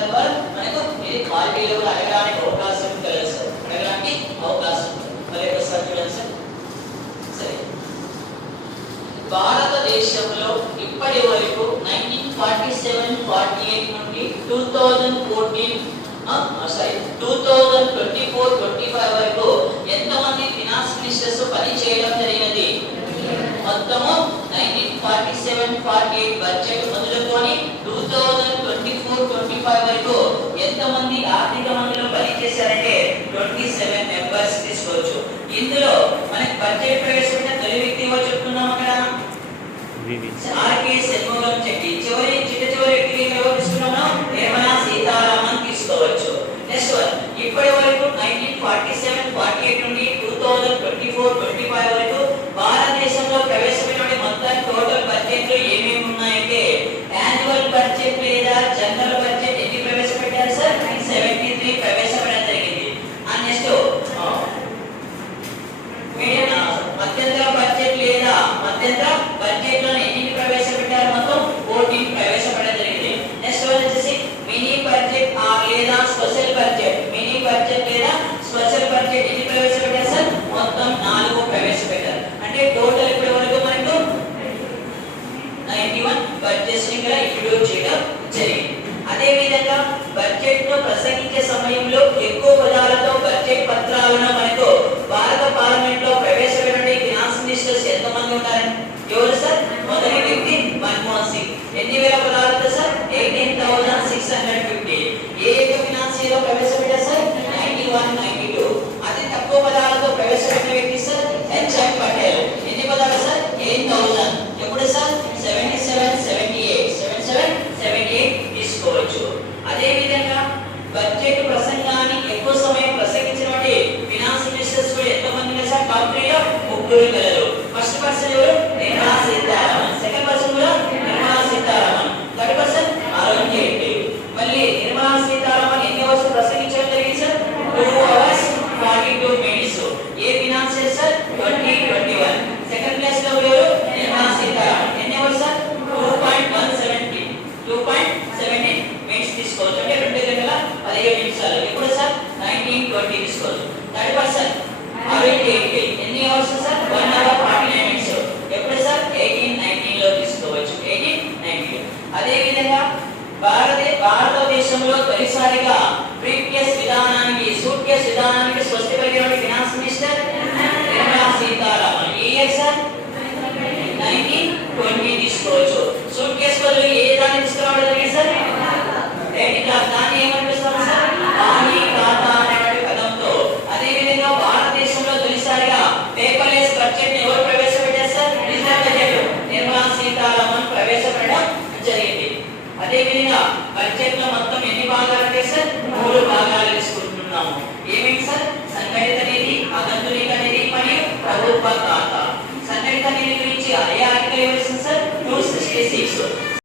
తద్వారా మనకు ఇది క్వాలిటీలో కూడా అడగడానికి అవకాశం కలదు సార్, అడగడానికి అవకాశం ఉంది. మరి ఒకసారి చూడండి సార్. సరే, భారతదేశంలో ఇప్పటి వరకు 1947-48 నుండి 2024-25 వరకు ఎంతమంది ఫినాన్స్ మినిస్టర్స్ పని చేయడం జరిగినది? మొత్తము 1947-48 బడ్జెట్ మొదలుకొని 2024-25 వరకు ఎంతమంది ఆర్థిక మంత్రులు పని చేశారంటే 27 మెంబర్స్ తీసుకోవచ్చు. ఇందులో మనకి బడ్జెట్ ప్రవేశపెట్టిన తొలి వ్యక్తి ఎవరు చెప్తున్నాం అక్కడ? ఆర్కే శర్మోగం చెట్టి. చివరి వ్యక్తికి ఎవరు తీసుకున్నాం? నిర్మలా సీతారామన్ తీసుకోవచ్చు. నెక్స్ట్ వన్, ఇప్పటి వరకు 1947-48 నుండి 2024-25 వరకు భారతదేశంలో ప్రవేశపెట్టిన మొత్తం టోటల్ బడ్జెట్ ఏమేమి ఉన్నాయంటే యాన్యువల్ బడ్జెట్ లేదా జనరల్ బడ్జెట్ ఎన్ని ప్రవేశపెట్టారు సార్? 73 ప్రవేశపెట్టడం జరిగింది. అండ్ నెక్స్ట్ మధ్యంతర బడ్జెట్ లేదా మధ్యంతర బడ్జెట్ లో ఎన్ని ప్రవేశపెట్టారు? మొత్తం 14 ప్రవేశపెట్టడం జరిగింది. నెక్స్ట్ వన్ వచ్చేసి మినీ బడ్జెట్ లేదా స్పెషల్ బడ్జెట్. మినీ బడ్జెట్ లేదా స్పెషల్ బడ్జెట్ ఎన్ని ప్రవేశపెట్టారు సార్? మొత్తం 4 ప్రవేశపెట్టారు. అంటే టోటల్ ఇప్పటి వరకు మనకు 91 బడ్జెట్స్ ని ఇక్కడ ఇంట్రొడ్యూస్ చేయడం జరిగింది. అదే విధంగా బడ్జెట్ ను ప్రసంగించే సమయంలో ఎక్కువ పదాలతో బడ్జెట్ పత్రాలను మనకు భారత పార్లమెంట్ లో ప్రవేశపెట్టిన ఫినాన్స్ మినిస్టర్స్ ఎంతమంది ఉంటారని? ఎవరు సార్? మొదటి వ్యక్తి మన్మోహన్ సింగ్. ఎన్ని వేల పదాలతో సార్? 18,650. ఏ ఫినాన్స్ లో ప్రవేశపెట్టారు సార్? 91, 92. అతి తక్కువ పదాలతో ప్రవేశపెట్టిన వ్యక్తి సార్ హెచ్ఎం పటేల్. ఎన్ని పదాలు సార్? 8,000. ఎప్పుడు సార్? 77, 78 తీసుకోవచ్చు. అదే విధంగా బడ్జెట్ ప్రసంగాన్ని ఎక్కువ సమయం ప్రసంగించినటువంటి ఫినాన్స్ మినిస్టర్స్ కూడా ఎంతమంది సార్? టాప్ 3 లో 3 గలరు. ఫస్ట్ పర్సన్ ఎవరు? నిర్మలా సీతారామన్. సెకండ్ పర్సన్ కూడా నిర్మలా సీతారామన్. Third person Arun Jaitley. మళ్ళీ నిర్మలా సీతారామన్ ఎన్ని అవర్స్ ప్రసంగించడం జరిగింది సార్? 2 hours 42 minutes. ఏ ఫినాన్షియర్ సార్? 2021. సెకండ్ ప్లేస్ లో ఎవరు? నిర్మలా సీతారామన్. ఎన్ని అవర్స్ సార్? 2.17 minutes తీసుకోవచ్చు. అంటే 2 గంటల 15 నిమిషాలు. ఎప్పుడు సార్? 1920 తీసుకోవచ్చు. Third person Arun Jaitley. ఎన్ని అవర్స్ సార్? 1 hour 49 minutes. ఎప్పుడు సార్? 1819 లో తీసుకోవచ్చు. 1819. అదే విధంగా భారతదేశంలో తొలిసారిగా బ్రీఫ్ కేస్ విధానానికి సూట్ కేస్ విధానానికి స్వస్తి పలికిన ఫినాన్స్ మినిస్టర్ నిర్మలా సీతారామన్. ఏ ఇయర్ సార్? 1920 తీసుకోవచ్చు. సూట్ కేస్ బదులు ఏ దాన్ని తీసుకురావడం జరిగింది సార్? దాన్ని ఏమనిపిస్తాం సార్? పానీ ఖాతా అనేటువంటి పదంతో. అదే విధంగా భారతదేశంలో తొలిసారిగా పేపర్లెస్ బడ్జెట్ ని ఎవరు ప్రవేశపెట్టారు sir? Reserve budget Nirmala Sitharaman ప్రవేశపెట్టడం జరిగింది. అదే విధంగా బడ్జెట్ లో మొత్తం ఎన్ని భాగాలు ఉంటాయి సార్? 3 భాగాలు